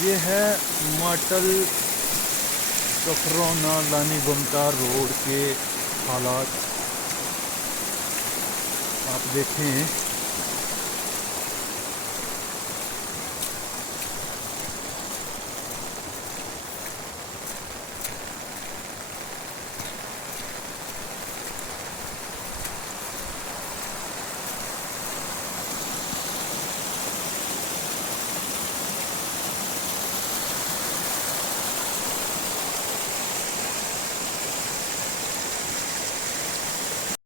ये है माटल कफरौना लानी बमटा रोड के हालात। आप देखें